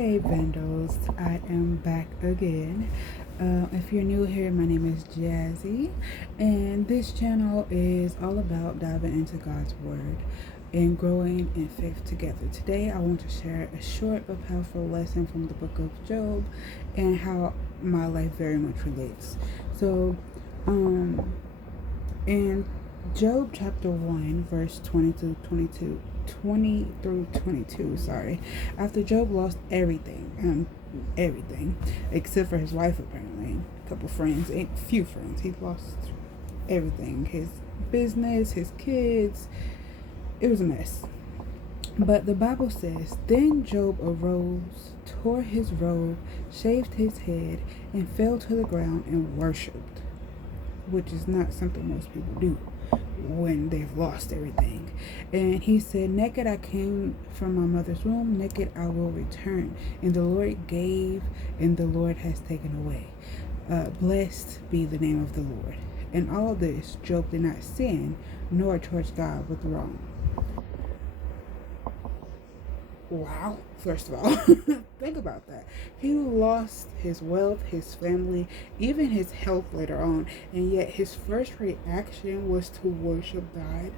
Hey Vandals, I am back again. If you're new here, my name is Jazzy, and this channel is all about diving into God's Word and growing in faith together. Today, I want to share a short but powerful lesson from the book of Job and how my life very much relates. So, in Job chapter 1, verse 20 through 22, after Job lost everything, except for his wife, apparently, a couple friends, a few friends. He lost everything, his business, his kids. It was a mess. But the Bible says, then Job arose, tore his robe, shaved his head, and fell to the ground and worshipped, which is not something most people do when they've lost everything. And he said, naked I came from my mother's womb, naked I will return. And the Lord gave, and the Lord has taken away. Blessed be the name of the Lord. In all this, Job did not sin, nor charge God with wrong. Wow, first of all, think about that. He lost his wealth, his family, even his health later on, and yet his first reaction was to worship God.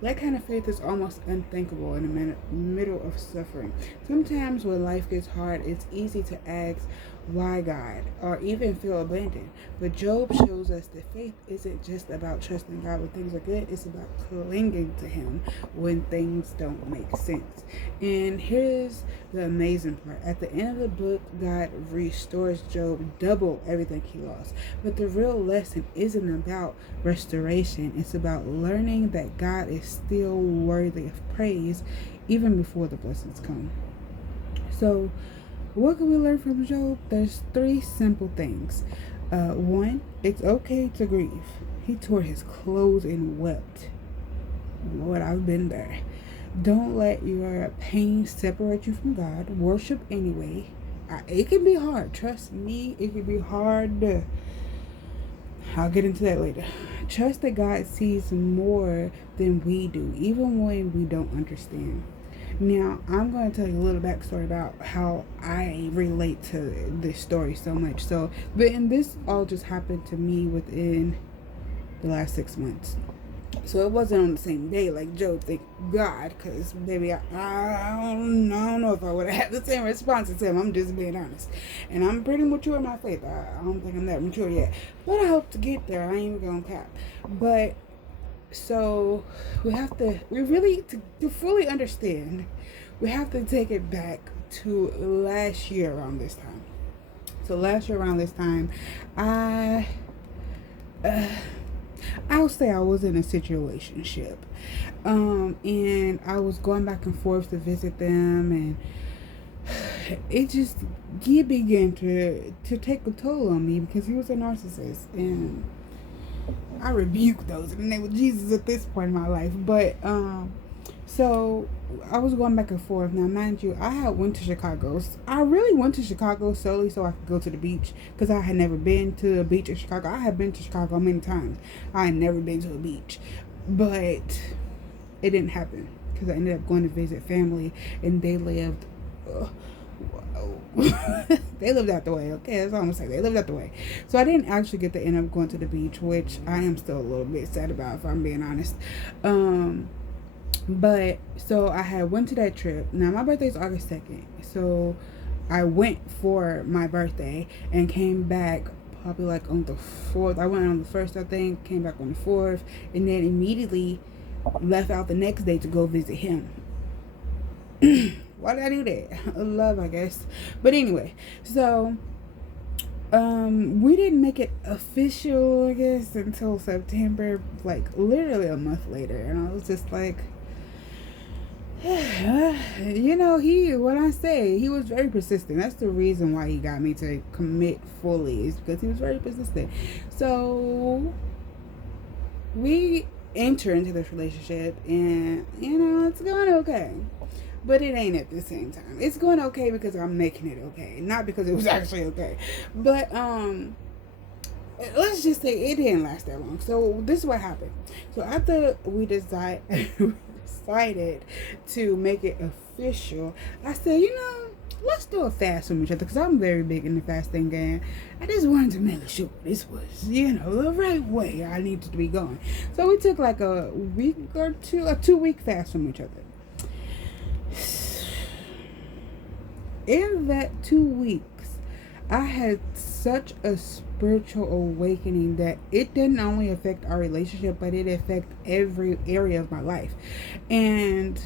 That kind of faith is almost unthinkable in the middle of suffering. Sometimes when life gets hard, it's easy to ask, why God? Or even feel abandoned. But Job shows us that faith isn't just about trusting God when things are good. It's about clinging to Him when things don't make sense. And here's the amazing part. At the end of the book, God restores Job double everything he lost. But the real lesson isn't about restoration. It's about learning that God is still worthy of praise even before the blessings come. So, what can we learn from Job? There's 3 simple things. 1, it's okay to grieve. He tore his clothes and wept. Lord, I've been there. Don't let your pain separate you from God. Worship anyway. It can be hard. Trust me, it can be hard. I'll get into that later. Trust that God sees more than we do, even when we don't understand. Now, I'm going to tell you a little backstory about how I relate to this story so much. And this all just happened to me within the last 6 months. So it wasn't on the same day like Job, thank God, because maybe I don't know if I would have had the same response as him. I'm just being honest. And I'm pretty mature in my faith. I don't think I'm that mature yet. But I hope to get there. I ain't even going to cap. But so to fully understand, we have to take it back to last year around this time. So last year around this time, I'll say I was in a situationship. And I was going back and forth to visit them, and he began to take a toll on me because he was a narcissist, and I rebuke those in the name of Jesus at this point in my life. But so I was going back and forth. Now, mind you, I had went to Chicago. I really went to Chicago solely so I could go to the beach, because I had never been to a beach in Chicago. I had been to Chicago many times. I had never been to a beach, but it didn't happen because I ended up going to visit family, and they lived. They lived out the way. Okay, that's all I'm gonna say. They lived out the way. So I didn't actually get to end up going to the beach, which I am still a little bit sad about, if I'm being honest. But so I had went to that trip. Now my birthday is August 2nd. So I went for my birthday and came back probably like on the 4th. I went on the 1st, I think, came back on the 4th, and then immediately left out the next day to go visit him. Why did I do that? Love, I guess. But anyway, so we didn't make it official, I guess, until September, like literally a month later. And I was just like, he was very persistent. That's the reason why he got me to commit fully, is because he was very persistent. So we enter into this relationship, and it's going okay. But it ain't at the same time. It's going okay because I'm making it okay, not because it was actually okay. But let's just say it didn't last that long. So this is what happened. So after we decided to make it official, I said, let's do a fast from each other, because I'm very big in the fasting game. I just wanted to make sure this was, the right way I needed to be going. So we took like a week or two, a 2-week fast from each other. In that 2 weeks, I had such a spiritual awakening that it didn't only affect our relationship, but it affected every area of my life. And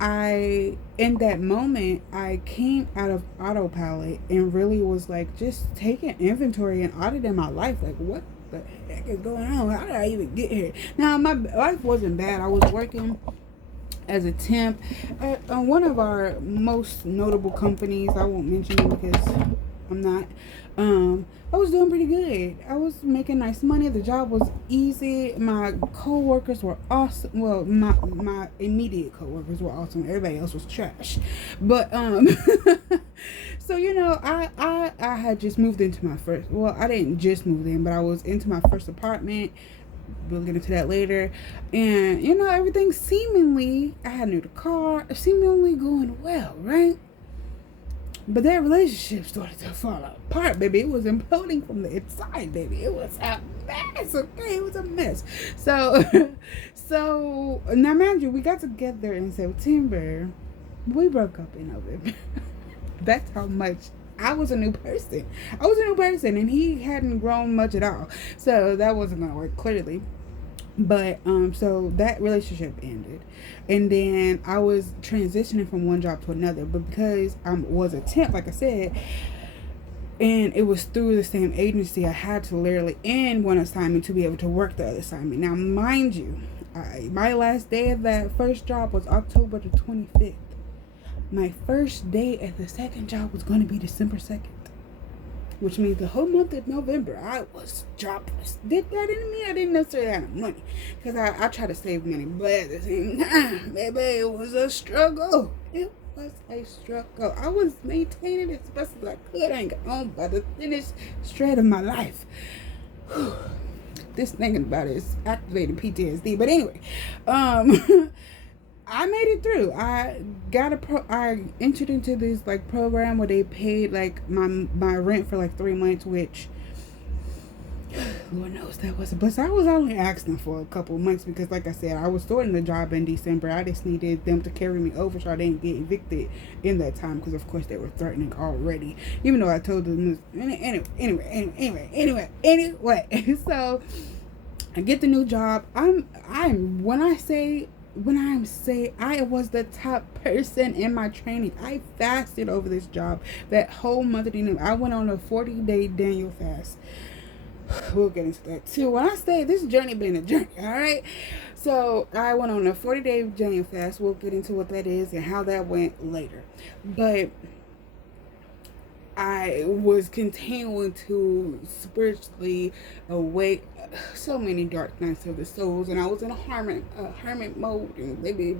in that moment, I came out of autopilot and really was like just taking inventory and auditing my life. Like, what the heck is going on? How did I even get here? Now, my life wasn't bad. I was working as a temp at one of our most notable companies. I won't mention it because I'm not. I was doing pretty good. I was making nice money. The job was easy. My co-workers were awesome. Well, my immediate co-workers were awesome. Everybody else was trash. But so I had just moved into my first. Well, I didn't just move in, but I was into my first apartment. We'll get into that later. And everything seemingly, I had a new car, seemingly going well, right? But that relationship started to fall apart, baby. It was imploding from the inside, baby. It was a mess, okay? It was a mess. So now, mind you, we got together in September. We broke up in November. That's how much I was a new person. And he hadn't grown much at all. So that wasn't going to work, clearly. But so that relationship ended, and then I was transitioning from one job to another. But because I was a temp, like I said, and it was through the same agency, I had to literally end one assignment to be able to work the other assignment. Now, mind you, my last day of that first job was October the 25th. My first day at the second job was going to be December 2nd. Which means the whole month of November, I was jobless. Did that in me? I didn't necessarily have money. Because I try to save money. But at the same time, baby, it was a struggle. It was a struggle. I was maintaining it as best as I could. I ain't got on by the thinnest strand of my life. This thinking about it is activating PTSD. But anyway, I made it through. I entered into this program where they paid my rent for 3 months, which Lord knows that was a blessing. I was only asking for a couple of months because, like I said, I was starting the job in December. I just needed them to carry me over so I didn't get evicted in that time, because of course they were threatening already. Even though I told them anyway. So I get the new job. When I say I was the top person in my training. I fasted over this job that whole month of December. I went on a 40-day Daniel fast. We'll get into that too. When I say this journey been a journey, all right? So I went on a 40-day Daniel fast. We'll get into what that is and how that went later. But I was continuing to spiritually awake so many dark nights of the souls, and I was in a hermit mode, and baby,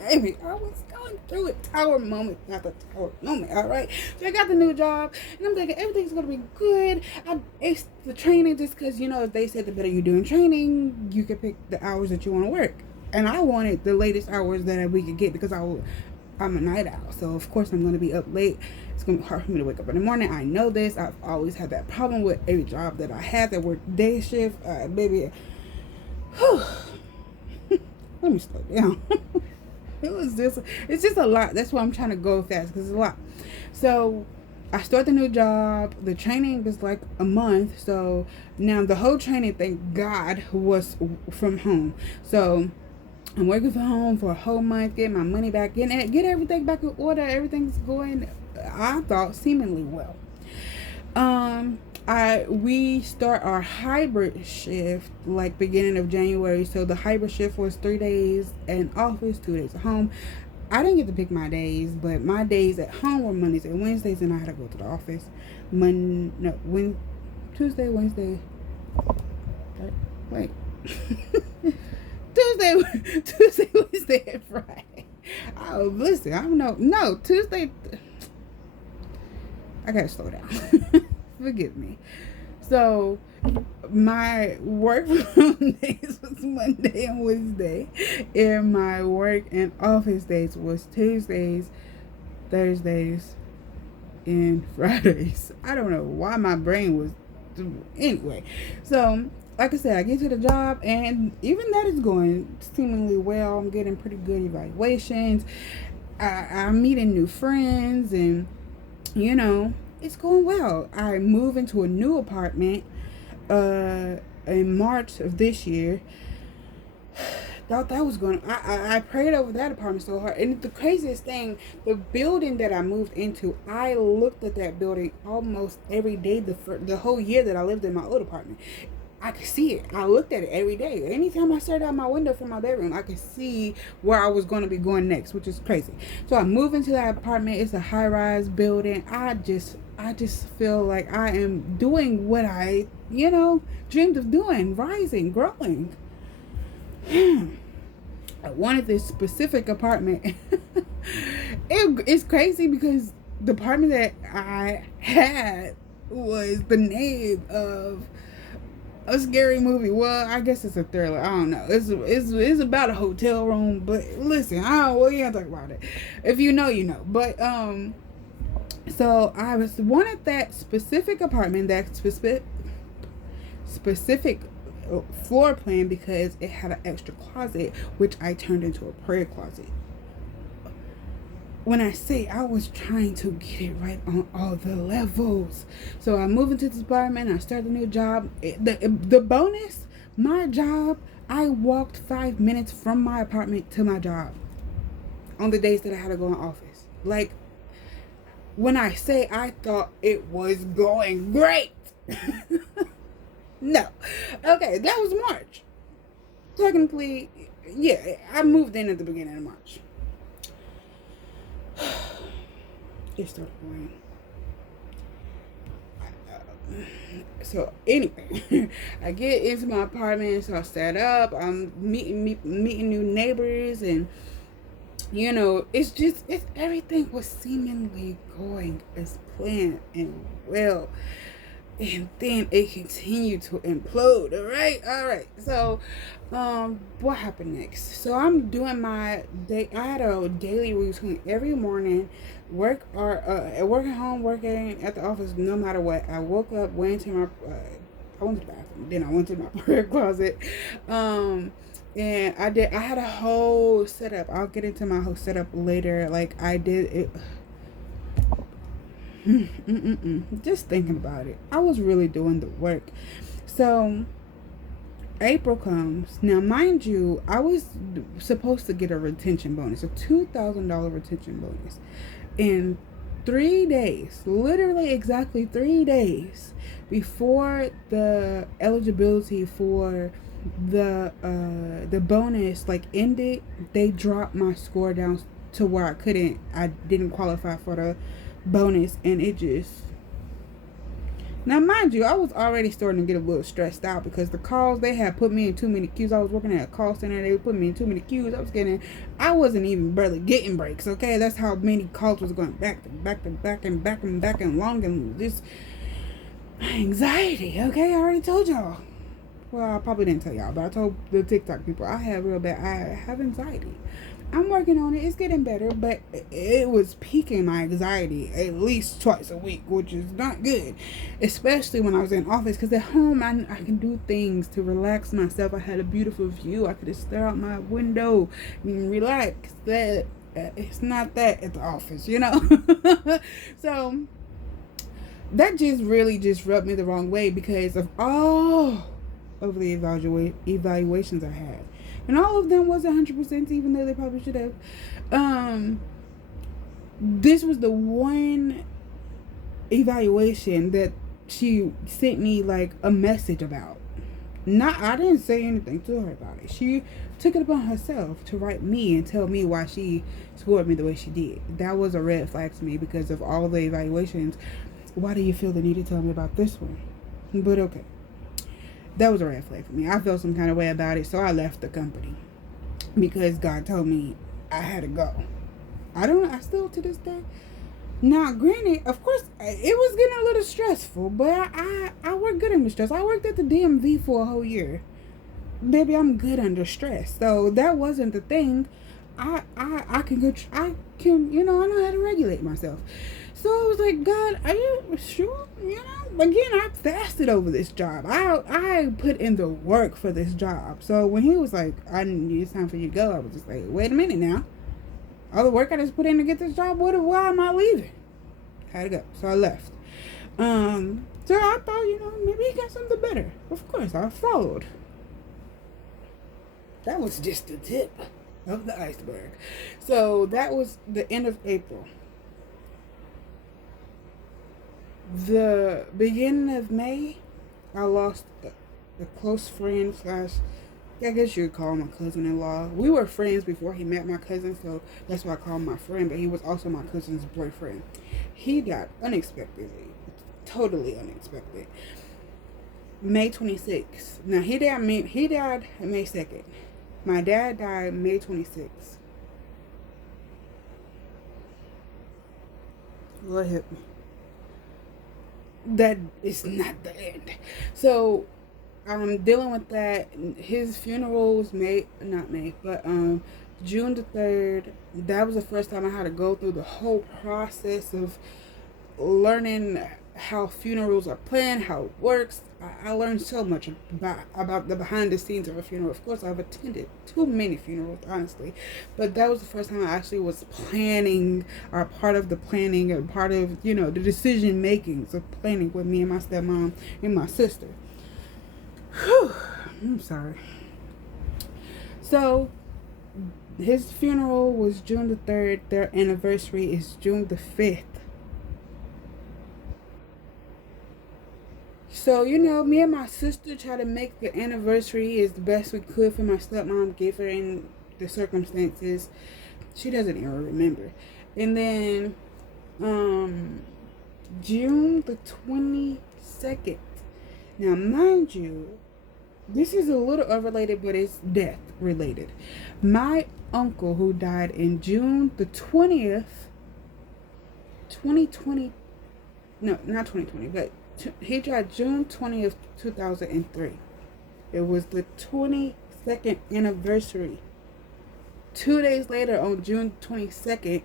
I was going through a tower moment after tower moment, all right? So I got the new job, and I'm thinking everything's going to be good. I aced the training just because, they said the better you do in training, you can pick the hours that you want to work. And I wanted the latest hours that we could get because I'm a night owl, so of course I'm going to be up late. It's going to be hard for me to wake up in the morning. I know this. I've always had that problem with every job that I had that worked day shift. Baby, let me slow down. It's just a lot. That's why I'm trying to go fast, because it's a lot. So I start the new job. The training was like a month. So now the whole training, thank God, was from home. So I'm working from home for a whole month, getting my money back, get everything back in order. Everything's going, I thought, seemingly well. We start our hybrid shift beginning of January. So the hybrid shift was 3 days in office, 2 days at home. I didn't get to pick my days, but my days at home were Mondays and Wednesdays, and I had to go to the office. Tuesday, Wednesday. Wait. Tuesday, Wednesday, and Friday. Oh, listen, I don't know. No, Tuesday. I gotta slow down. Forgive me. So, my work from days was Monday and Wednesday, and my work and office days was Tuesdays, Thursdays, and Fridays. I don't know why my brain was. Anyway, so like I said, I get to the job, and even that is going seemingly well. I'm getting pretty good evaluations. I'm meeting new friends, and it's going well. I move into a new apartment in March of this year. Thought that was going to, I prayed over that apartment so hard. And the craziest thing, the building that I moved into, I looked at that building almost every day the whole year that I lived in my old apartment. I could see it. I looked at it every day. Anytime I stared out my window from my bedroom, I could see where I was going to be going next, which is crazy. So I moved into that apartment. It's a high-rise building. I just feel like I am doing what I, dreamed of doing, rising, growing. I wanted this specific apartment. It's crazy because the apartment that I had was the name of a scary movie. Well, I guess it's a thriller. I don't know. It's about a hotel room. But listen, we can't talk about it. If you know, you know. But so I wanted that specific apartment, that specific floor plan, because it had an extra closet, which I turned into a prayer closet. When I say I was trying to get it right on all the levels. So I moved into this apartment. I started a new job. The bonus, my job, I walked 5 minutes from my apartment to my job on the days that I had to go in office. Like, when I say I thought it was going great. No. Okay, that was March. Technically, yeah, I moved in at the beginning of March. It started going. So anyway, I get into my apartment, so I set up. I'm meeting new neighbors, and it's everything was seemingly going as planned and well. And then it continued to implode. All right. So, what happened next? So I'm doing my day. I had a daily routine every morning. Work at home, working at the office. No matter what, I woke up, went to my. I went to the bathroom. Then I went to my prayer closet. And I had a whole setup. I'll get into my whole setup later. Like I did it. Just thinking about it, I was really doing the work. So April comes. Now, mind you, I was supposed to get a retention bonus, a $2,000 retention bonus, in 3 days, literally exactly 3 days before the eligibility for the bonus ended. They dropped my score down to where I didn't qualify for the bonus, and it just, now mind you, I was already starting to get a little stressed out because the calls, they had put me in too many queues. I was working at a call center, they put me in too many queues. I wasn't even barely getting breaks. Okay, that's how many calls was going back to back to back and back and back and long, and this anxiety. Okay, I already told y'all. Well, I probably didn't tell y'all, but I told the TikTok people I have anxiety. I'm working on it. It's getting better, but it was piquing my anxiety at least twice a week, which is not good, especially when I was in office, because at home I can do things to relax myself. I had a beautiful view. I could just stare out my window and relax. That it's not that at the office, So that just really rubbed me the wrong way because of all of the evaluations I had. And all of them was 100%, even though they probably should have. This was the one evaluation that she sent me a message about. I didn't say anything to her about it. She took it upon herself to write me and tell me why she scored me the way she did. That was a red flag to me because of all the evaluations. Why do you feel the need to tell me about this one? But okay. That was a red flag for me. I felt some kind of way about it, so I left the company because God told me I had to go. I still to this day. Now, granted, of course, it was getting a little stressful, but I work good under stress. I worked at the DMV for a whole year. Baby, I'm good under stress. So that wasn't the thing. I can go. I can, I know how to regulate myself. So I was like, God, are you sure? Again, I fasted over this job. I put in the work for this job. So when he was like, it's time for you to go, I was just like, wait a minute now. All the work I just put in to get this job, why am I leaving? Had to go. So I left. So I thought, maybe he got something better. Of course, I followed. That was just the tip of the iceberg. So that was the end of April. The beginning of May, I lost a close friend slash, I guess you would call him a cousin-in-law. We were friends before he met my cousin, so that's why I call him my friend, but he was also my cousin's boyfriend. He died unexpectedly, totally unexpected. May 26th. Now, he died May 2nd. My dad died May 26th. Lord help me. That is not the end. So I'm dealing with that. His funeral was June the 3rd. That was the first time I had to go through the whole process of learning how funerals are planned, how it works. I learned so much about the behind the scenes of a funeral. Of course, I've attended too many funerals, honestly, but that was the first time I actually was planning, or part of the planning, and part of, the decision makings of planning with me and my stepmom and my sister. Whew, I'm sorry. So his funeral was June the 3rd. Their anniversary is June the 5th. So, me and my sister tried to make the anniversary as the best we could for my stepmom, given the circumstances. She doesn't even remember. And then, June the 22nd. Now, mind you, this is a little unrelated, but it's death related. My uncle, who died in June the 20th, 2020, no, not 2020, but he died June 20th, 2003. It was the 22nd anniversary. 2 days later, on June 22nd,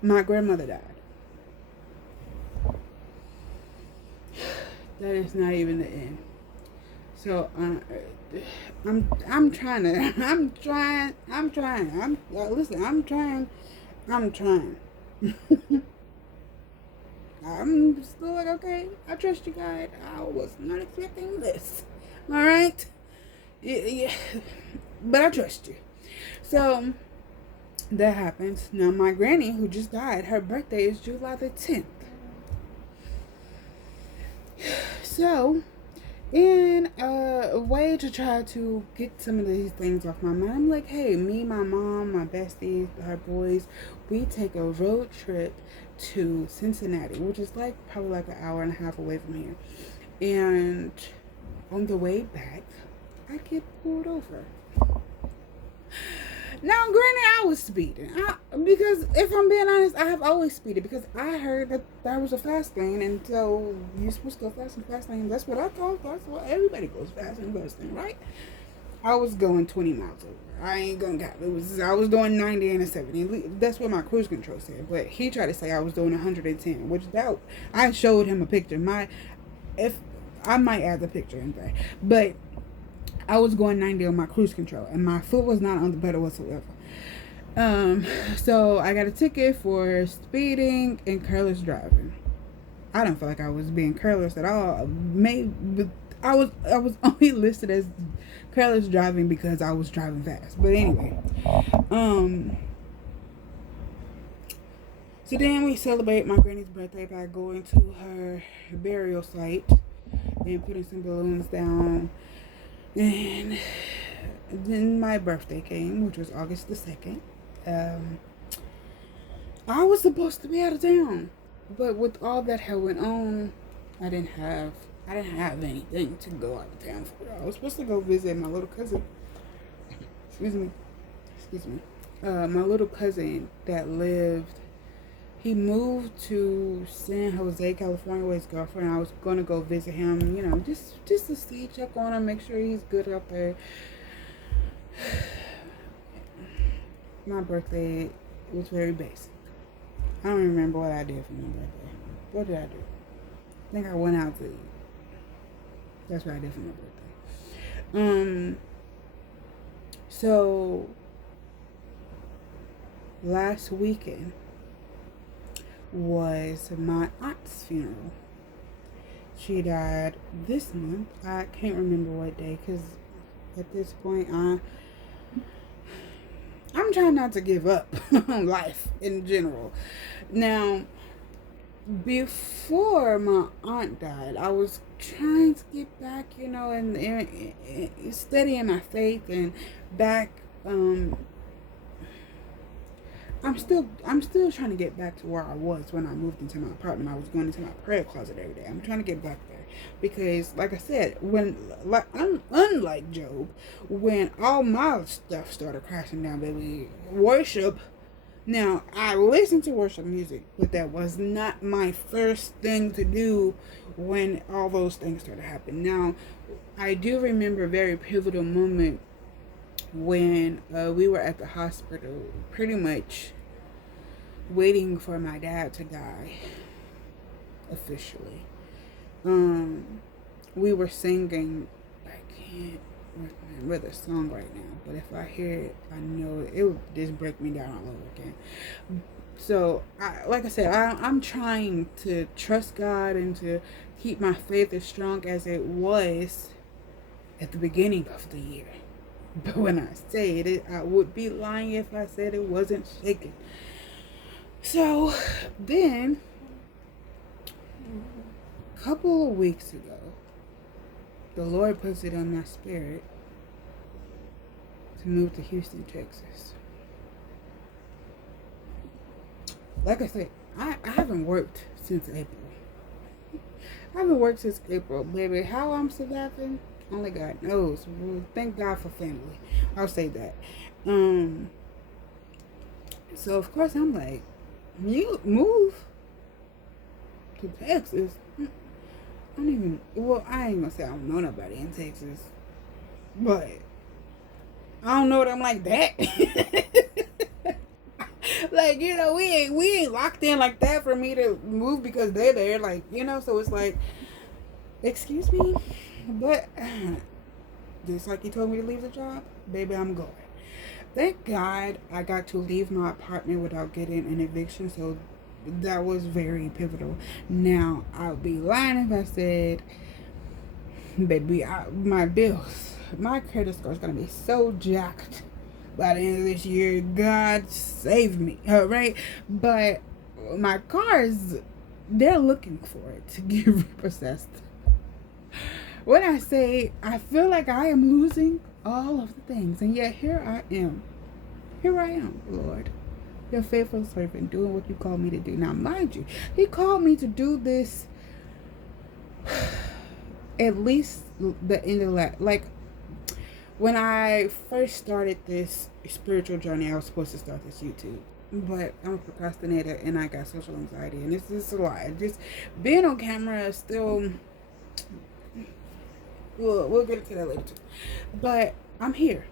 my grandmother died. That is not even the end. So I'm trying. I'm still like, okay, I trust you, God. I was not expecting this. All right? Yeah. But I trust you. So, that happens. Now, my granny, who just died, her birthday is July the 10th. So, in a way to try to get some of these things off my mind, I'm like, hey, me, my mom, my besties, her boys, we take a road trip to Cincinnati, which is probably an hour and a half away from here. And on the way back, I get pulled over. Now, granted, I was speeding. Because if I'm being honest, I have always speeded, because I heard that there was a fast lane, and so you're supposed to go fast and fast lane. That's what I thought. That's what everybody goes fast and fast lane, right? I was going 20 miles over. I ain't gonna cap. I was doing 90 and a 70. That's what my cruise control said. But he tried to say I was doing 110, which I showed him a picture. If I might add the picture in there, but I was going 90 on my cruise control, and my foot was not on the pedal whatsoever. So I got a ticket for speeding and careless driving. I don't feel like I was being careless at all. Maybe I was only listed as careless driving because I was driving fast. But anyway, so then we celebrate my granny's birthday by going to her burial site and putting some balloons down. And then my birthday came, which was August the 2nd. I was supposed to be out of town, but with all that had went on, I didn't have anything to go out of town for. I was supposed to go visit my little cousin. Excuse me. My little cousin that he moved to San Jose, California with his girlfriend. I was going to go visit him, just to see, check on him, make sure he's good out there. my birthday was very basic. I don't remember what I did for my birthday. What did I do? I think I went out to eat. That's what I did for my birthday. So last weekend was my aunt's funeral. She died this month. I can't remember what day, because at this point I'm trying not to give up on life in general. Now, before my aunt died, I was trying to get back, and studying my faith and back. I'm still trying to get back to where I was when I moved into my apartment. I was going into my prayer closet every day. I'm trying to get back there because, like I said, unlike Job, when all my stuff started crashing down, baby, worship. Now, I listen to worship music, but that was not my first thing to do when all those things started happening. Now, I do remember a very pivotal moment when we were at the hospital, pretty much waiting for my dad to die officially. We were singing, I can't remember the song right now, but if I hear it, I know it would just break me down all over again. So, like I said, I'm trying to trust God and to keep my faith as strong as it was at the beginning of the year. But when I say it, I would be lying if I said it wasn't shaking. So then, a couple of weeks ago, the Lord puts it on my spirit to move to Houston, Texas. Like I said, I haven't worked since April. Baby. How I'm surviving, only God knows. Thank God for family. I'll say that. So of course I'm like, you move to Texas? I ain't gonna say I don't know nobody in Texas, but I don't know them like that. Like, we ain't locked in like that for me to move because they're there, like, so it's like, excuse me, but just like you told me to leave the job, baby, I'm going. Thank God I got to leave my apartment without getting an eviction, so that was very pivotal. Now, I'll be lying if I said, baby, my bills, my credit score is going to be so jacked by the end of this year. God save me, all right? But my cars, they're looking for it to get repossessed. When I say I feel like I am losing all of the things, and yet here I am, Lord, your faithful servant, doing what you called me to do. Now, mind you, he called me to do this at least the end of when I first started this spiritual journey, I was supposed to start this YouTube. But I'm a procrastinator and I got social anxiety, and it's just a lot. Just being on camera is still, we'll get into that later too. But I'm here.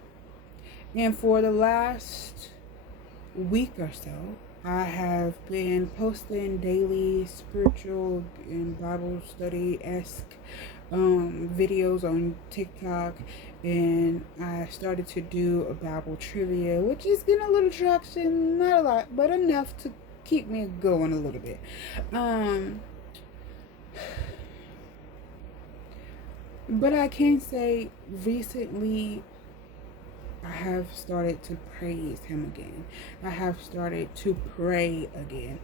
And for the last week or so, I have been posting daily spiritual and Bible study-esque videos on TikTok, and I started to do a Bible trivia, which is getting a little traction, not a lot, but enough to keep me going a little bit. But I can say recently I have started to praise him again. I have started to pray again.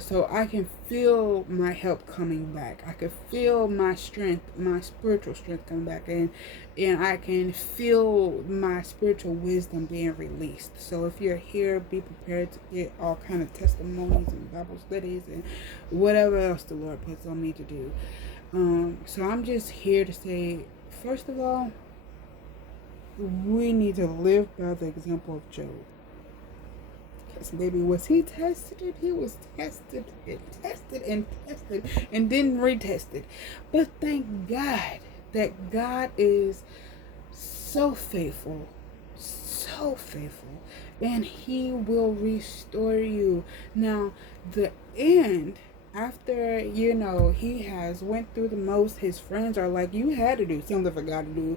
So I can feel my help coming back. I can feel my strength, my spiritual strength coming back. And I can feel my spiritual wisdom being released. So if you're here, be prepared to get all kind of testimonies and Bible studies and whatever else the Lord puts on me to do. So I'm just here to say, first of all, we need to live by the example of Job. Because baby, was he tested? He was tested and tested and tested and then retested. But thank God that God is so faithful and he will restore you. Now, the end, after he has went through the most, his friends are like, you had to do something for God to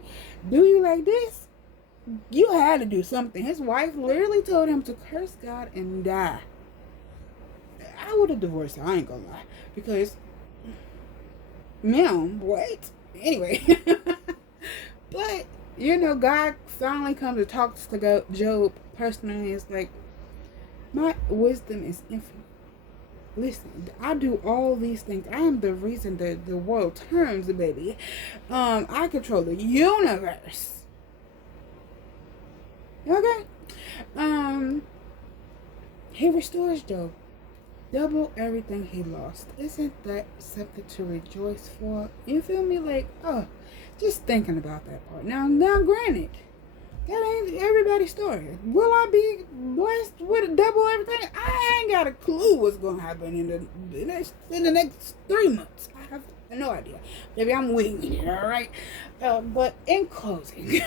do you like this. You had to do something. His wife literally told him to curse God and die. I would have divorced her, I ain't gonna lie, because ma'am, what? Anyway. But God finally comes to talk to Job personally. It's like, my wisdom is infinite. Listen, I do all these things. I am the reason that the world turns, baby. I control the universe. Okay? He restores Job. Double everything he lost. Isn't that something to rejoice for? You feel me? Like, just thinking about that part. Now, granted, that ain't everybody's story. Will I be blessed with double everything? I ain't got a clue what's gonna happen in the next 3 months. I have no idea. Maybe I'm winging it. All right. But in closing,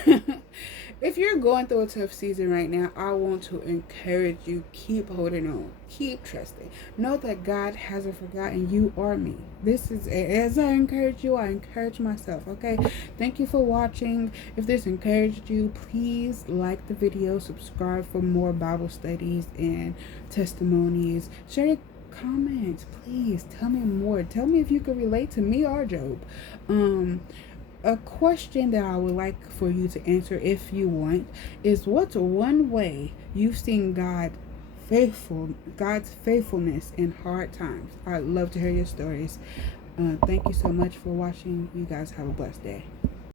if you're going through a tough season right now, I want to encourage you. Keep holding on. Keep trusting. Know that God hasn't forgotten you or me. This is, as I encourage you, I encourage myself. Okay. Thank you for watching. If this encouraged you, please like the video, subscribe for more Bible studies and testimonies. Share your comments, please. Tell me more. Tell me if you can relate to me or Job. A question that I would like for you to answer, if you want, is what's one way you've seen God's faithfulness in hard times? I'd love to hear your stories. Thank you so much for watching. You guys have a blessed day.